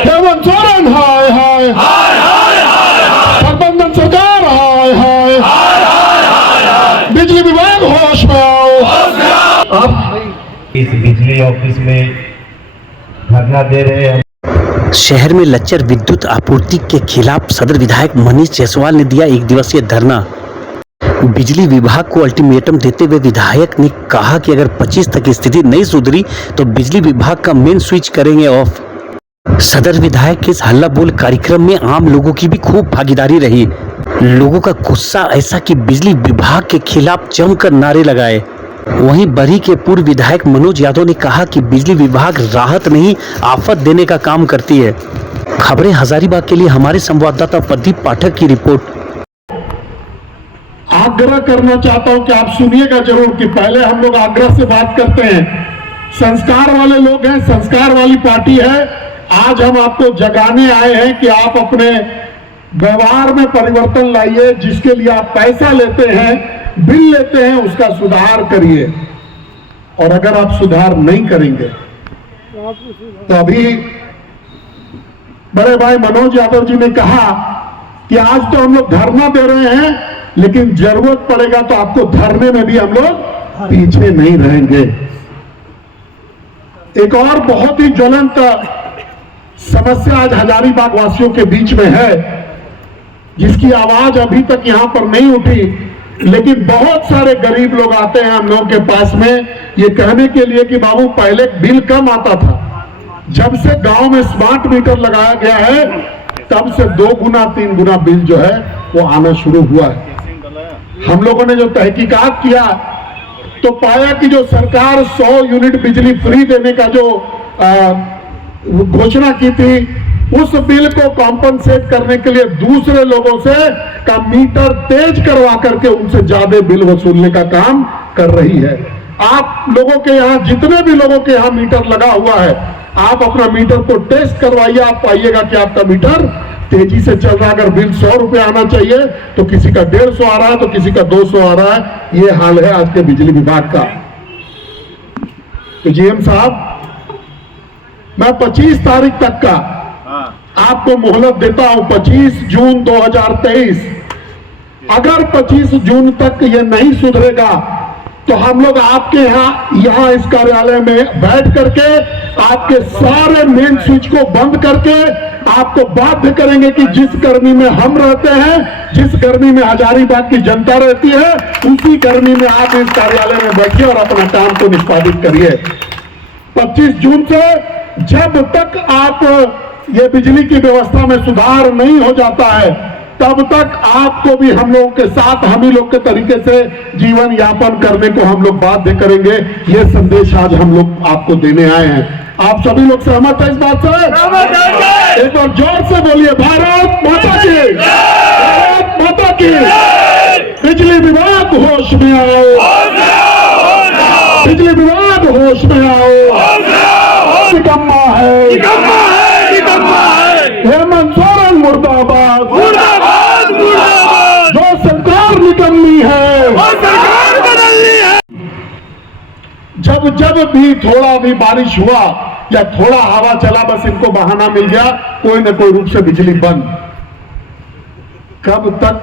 हेमंत सोरेन हाय हाय, गठबंधन सरकार हाय हाय, बिजली विभाग होश में आओ। अब इस बिजली ऑफिस में धरना दे रहे हैं। शहर में लच्चर विद्युत आपूर्ति के खिलाफ सदर विधायक मनीष जायसवाल ने दिया 1 दिवसीय धरना। बिजली विभाग को अल्टीमेटम देते हुए विधायक ने कहा कि अगर 25 तक स्थिति नहीं सुधरी तो बिजली विभाग का मेन स्विच करेंगे ऑफ। सदर विधायक के इस हल्ला बोल कार्यक्रम में आम लोगों की भी खूब भागीदारी रही। लोगों का गुस्सा ऐसा कि बिजली विभाग के खिलाफ जमकर नारे लगाए। वहीं बरी के पूर्व विधायक मनोज यादव ने कहा कि बिजली विभाग राहत नहीं आफत देने का काम करती है। खबरें हजारीबाग के लिए हमारे संवाददाता प्रदीप पाठक की रिपोर्ट। आग्रह करना चाहता हूं कि आप सुनिएगा जरूर कि पहले हम लोग आग्रह से बात करते हैं। संस्कार वाले लोग हैं, संस्कार वाली पार्टी है। आज हम आपको जगाने आए हैं कि आप अपने व्यवहार में परिवर्तन लाइए। जिसके लिए आप पैसा लेते हैं, बिल लेते हैं, उसका सुधार करिए। और अगर आप सुधार नहीं करेंगे तो अभी बड़े भाई मनोज यादव जी ने कहा कि आज तो हम लोग धरना दे रहे हैं, लेकिन जरूरत पड़ेगा तो आपको धरने में भी हम लोग पीछे नहीं रहेंगे। एक और बहुत ही ज्वलंत समस्या आज हजारीबाग वासियों के बीच में है, जिसकी आवाज अभी तक यहां पर नहीं उठी, लेकिन बहुत सारे गरीब लोग आते हैं हम लोगों के पास में ये कहने के लिए कि बाबू पहले बिल कम आता था, जब से गांव में स्मार्ट मीटर लगाया गया है तब से 2 गुना 3 गुना बिल जो है वो आना शुरू हुआ है। हम लोगों ने जो तहकीकात किया तो पाया कि जो सरकार 100 यूनिट बिजली फ्री देने का जो घोषणा की थी, उस बिल को कॉम्पनसेट करने के लिए दूसरे लोगों से का मीटर तेज करवा करके उनसे ज्यादा बिल वसूलने का काम कर रही है। आप लोगों के यहाँ जितने भी लोगों के यहाँ मीटर लगा हुआ है, आप अपना मीटर को टेस्ट करवाइए। आप पाइएगा कि आपका मीटर तेजी से चल रहा है। अगर बिल 100 रुपए आना चाहिए तो किसी का 150 आ रहा है, तो किसी का 200 आ रहा है। ये हाल है आज के बिजली विभाग का। तो जीएम साहब, मैं 25 तारीख तक का आपको मोहलत देता हूं, 25 जून 2023। अगर 25 जून तक ये नहीं सुधरेगा तो हम लोग आपके यहाँ इस कार्यालय में बैठ करके आपके सारे मेन स्विच को बंद करके आपको बाध्य करेंगे कि जिस गर्मी में हम रहते हैं, जिस गर्मी में हजारीबाग की जनता रहती है, उसी गर्मी में आप इस कार्यालय में बैठिए और अपना काम को निष्पादित करिए। 25 जून से जब तक आप ये बिजली की व्यवस्था में सुधार नहीं हो जाता है, तब तक आपको भी हम लोगों के साथ हम ही लोग के तरीके से जीवन यापन करने को हम लोग बाध्य करेंगे। ये संदेश आज हम लोग आपको देने आए हैं। आप सभी लोग सहमत हैं इस बात से? एक बार जोर से बोलिए, भारत माता की, भारत माता की। बिजली विभाग होश में आओ, बिजली विभाग होश में आओ। निकम्मा है, हेमंत सोरेन मुर्दाबाद, जो सरकार निकम्मी है, वो सरकार बदलनी है। जब भी थोड़ा भी बारिश हुआ या थोड़ा हवा चला, बस इनको बहाना मिल गया, कोई न कोई रूप से बिजली बंद। कब तक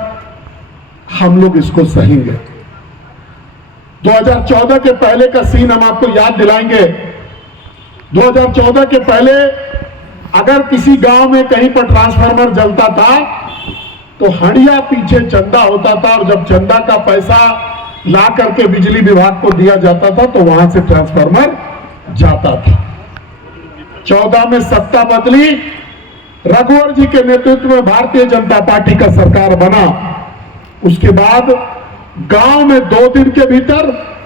हम लोग इसको सहेंगे? 2014 के पहले का सीन हम आपको याद दिलाएंगे। 2014 के पहले अगर किसी गांव में कहीं पर ट्रांसफार्मर जलता था तो हड़िया पीछे चंदा होता था, और जब चंदा का पैसा ला करके बिजली विभाग को दिया जाता था तो वहां से ट्रांसफार्मर जाता था। 14 में सत्ता बदली, रघुवर जी के नेतृत्व में भारतीय जनता पार्टी का सरकार बना। उसके बाद गांव में 2 दिन के भीतर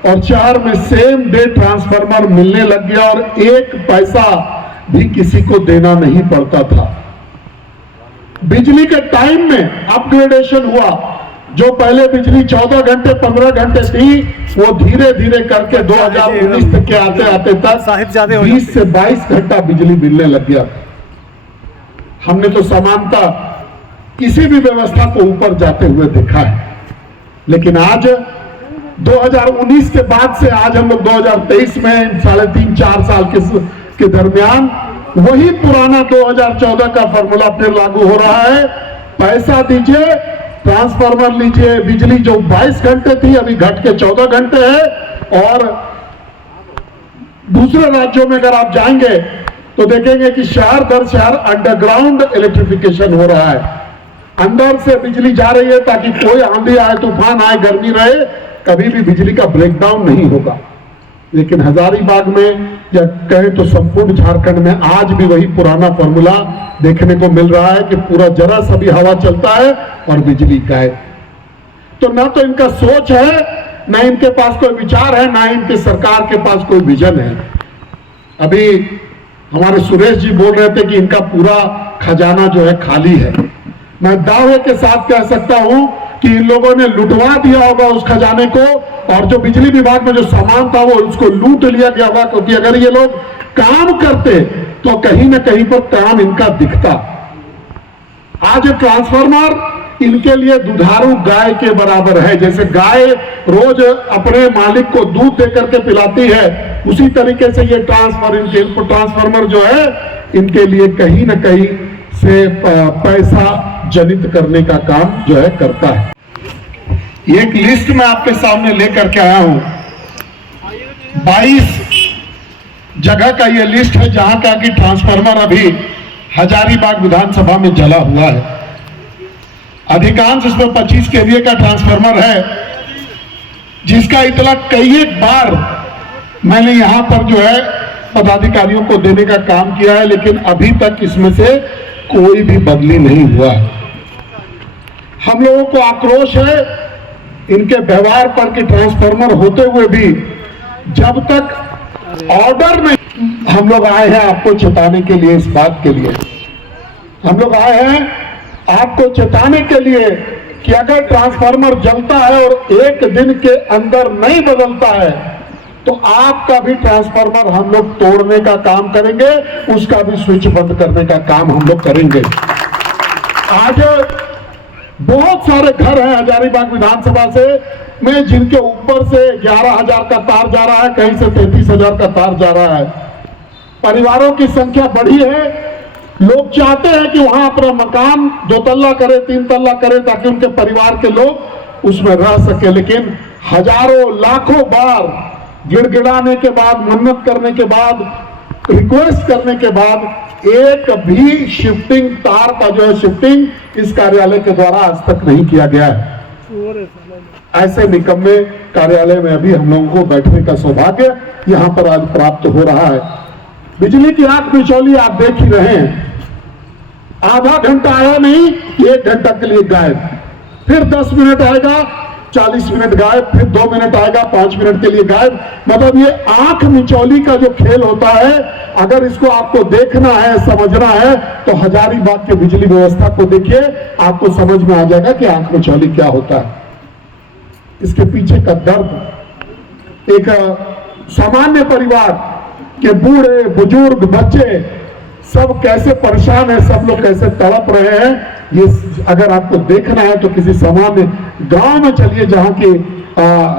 और शहर में सेम डे ट्रांसफार्मर मिलने लग गया, और 1 पैसा भी किसी को देना नहीं पड़ता था। बिजली के टाइम में अपग्रेडेशन हुआ। जो पहले बिजली 14 घंटे 15 घंटे थी, वो धीरे धीरे करके 2019 तक के आते आते तक 20 से 22 घंटा बिजली मिलने लग गया। हमने तो समानता किसी भी व्यवस्था को ऊपर जाते हुए देखा है, लेकिन आज 2019 के बाद से आज हम लोग 2023 में 3.5-4 साल के दरमियान वही पुराना 2014 का फॉर्मूला फिर लागू हो रहा है। पैसा दीजिए, ट्रांसफार्मर लीजिए, बिजली जो 22 घंटे थी अभी घट के 14 घंटे है। और दूसरे राज्यों में अगर आप जाएंगे तो देखेंगे कि शहर दर शहर अंडरग्राउंड इलेक्ट्रिफिकेशन हो रहा है। अंदर से बिजली जा रही है ताकि कोई आंधी आए, तूफान आए, गर्मी रहे, कभी भी बिजली का ब्रेकडाउन नहीं होगा। लेकिन हजारीबाग में या कहें तो संपूर्ण झारखंड में आज भी वही पुराना फॉर्मूला देखने को मिल रहा है कि पूरा जरा सा भी हवा चलता है और बिजली गायब। तो ना तो इनका सोच है, ना इनके पास कोई विचार है, ना इनके सरकार के पास कोई विजन है। अभी हमारे सुरेश जी बोल रहे थे कि इनका पूरा खजाना जो है खाली है। मैं दावे के साथ कह सकता हूं कि इन लोगों ने लुटवा दिया होगा उस खजाने को, और जो बिजली विभाग में जो सामान था वो उसको लूट लिया गया होगा। क्योंकि अगर ये लोग काम करते तो कहीं ना कहीं पर काम इनका दिखता। आज ट्रांसफार्मर इनके लिए दुधारू गाय के बराबर है। जैसे गाय रोज अपने मालिक को दूध देकर के पिलाती है, उसी तरीके से ये ट्रांसफार्मर जो है इनके लिए कहीं ना कहीं से पैसा जनित करने का काम जो है करता है। एक लिस्ट मैं आपके सामने लेकर के आया हूं। 22 जगह का ये लिस्ट है जहां का कि ट्रांसफार्मर अभी हजारीबाग विधानसभा में जला हुआ है। अधिकांश इसमें 25 केवीए का ट्रांसफार्मर है, जिसका इतला कई एक बार मैंने यहां पर जो है पदाधिकारियों को देने का काम किया है, लेकिन अभी तक इसमें से कोई भी बदली नहीं हुआ है। हम लोगों को आक्रोश है इनके व्यवहार पर कि ट्रांसफार्मर होते हुए भी जब तक ऑर्डर नहीं, हम लोग आए हैं आपको चेताने के लिए, इस बात के लिए हम लोग आए हैं आपको चेताने के लिए कि अगर ट्रांसफार्मर जलता है और एक दिन के अंदर नहीं बदलता है तो आपका भी ट्रांसफार्मर हम लोग तोड़ने का काम करेंगे, उसका भी स्विच बंद करने का काम हम लोग करेंगे। आज बहुत सारे घर हैं हजारीबाग विधानसभा से में जिनके ऊपर से 11,000 का तार जा रहा है, कहीं से 33,000 का तार जा रहा है। परिवारों की संख्या बढ़ी है। लोग चाहते हैं कि वहां अपना मकान 2 तल्ला करे, 3 तल्ला करे, ताकि उनके परिवार के लोग उसमें रह सके। लेकिन हजारों लाखों बार गिड़गिड़ाने के बाद, मन्नत करने के बाद, रिक्वेस्ट करने के बाद एक भी शिफ्टिंग तार का जो है शिफ्टिंग इस कार्यालय के द्वारा आज तक नहीं किया गया है। ऐसे निकम्मे कार्यालय में अभी हम लोगों को बैठने का सौभाग्य यहां पर आज प्राप्त हो रहा है। बिजली की आंख मिचौली आप देख ही रहे हैं। आधा घंटा आया नहीं, 1 घंटा के लिए गायब, फिर 10 मिनट आएगा, 40 मिनट गायब, फिर 2 मिनट आएगा, 5 मिनट के लिए गायब। मतलब ये आंख मिचौली का जो खेल होता है, अगर इसको आपको देखना है, समझना है, तो हजारीबाग की बिजली व्यवस्था को देखिए, आपको समझ में आ जाएगा कि आंख मिचौली क्या होता है। इसके पीछे का दर्द, एक सामान्य परिवार के बूढ़े बुजुर्ग बच्चे सब कैसे परेशान है, सब लोग कैसे तड़प रहे हैं, ये अगर आपको देखना है तो किसी सामान्य गांव में चलिए जहां की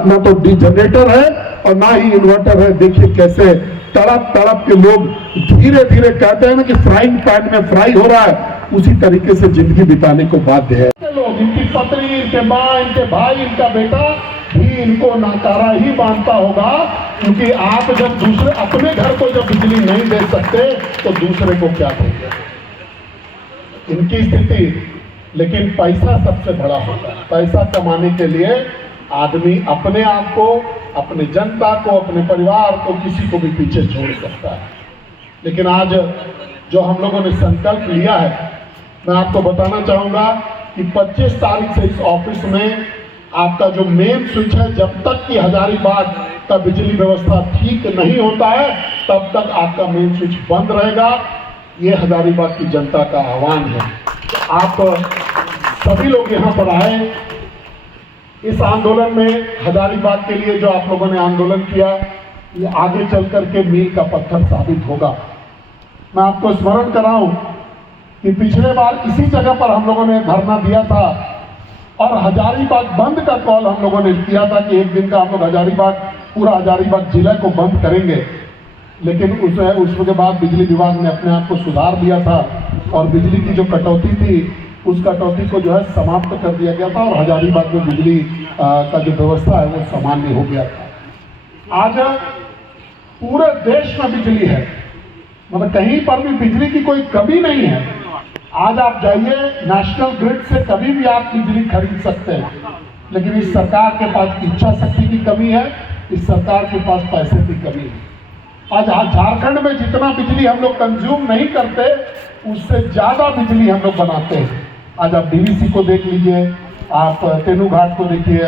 ना तो जनरेटर है और ना ही इन्वर्टर है। देखिए कैसे तड़प तड़प के लोग धीरे धीरे, कहते हैं ना कि फ्राइंग पैन में फ्राई हो रहा है, उसी तरीके से जिंदगी बिताने को बाध्य है। लोग, इनकी पत्नी, इनके माँ, इनके भाई, इनका बेटा भी इनको नाकारा ही मानता होगा, क्योंकि आप जब दूसरे अपने घर को जब बिजली नहीं दे सकते तो दूसरे को क्या देंगे, इनकी स्थिति। लेकिन पैसा सबसे बड़ा होता है। पैसा कमाने के लिए आदमी अपने आप को, अपने जनता को, अपने परिवार को, किसी को भी पीछे छोड़ सकता है। लेकिन आज जो हम लोगों ने संकल्प लिया है, मैं आपको बताना चाहूंगा कि 25 तारीख से इस ऑफिस में आपका जो मेन स्विच है, जब तक कि हजारीबाग का बिजली व्यवस्था ठीक नहीं होता है तब तक आपका मेन स्विच बंद रहेगा। ये हजारीबाग की जनता का आह्वान है। आप सभी लोग यहाँ पर आए। इस आंदोलन में हजारीबाग के लिए जो आप लोगों ने आंदोलन किया, ये आगे चल करके मील का पत्थर साबित होगा। मैं आपको स्मरण कराऊं कि पिछले बार इसी जगह पर हम लोगों ने धरना दिया था और हजारीबाग बंद का कॉल हम लोगों ने किया था कि एक दिन का हम लोग हजारीबाग, पूरा हजारीबाग जिला को बंद करेंगे। लेकिन उसके बाद बिजली विभाग ने अपने आप को सुधार दिया था और बिजली की जो कटौती थी उस कटौती को जो है समाप्त कर दिया गया था और हजारीबाग में बिजली का जो व्यवस्था है वो सामान्य हो गया था। आज पूरे देश में बिजली है, मतलब कहीं पर भी बिजली की कोई कमी नहीं है। आज आप जाइए नेशनल ग्रिड से कभी भी आप बिजली खरीद सकते हैं, लेकिन इस सरकार के पास इच्छा शक्ति की कमी है, इस सरकार के पास पैसे की कमी है। आज झारखंड में जितना बिजली हम लोग कंज्यूम नहीं करते उससे ज़्यादा बिजली हम लोग बनाते हैं। आज आप डीवीसी को देख लीजिए, आप तेनू घाट को देखिए।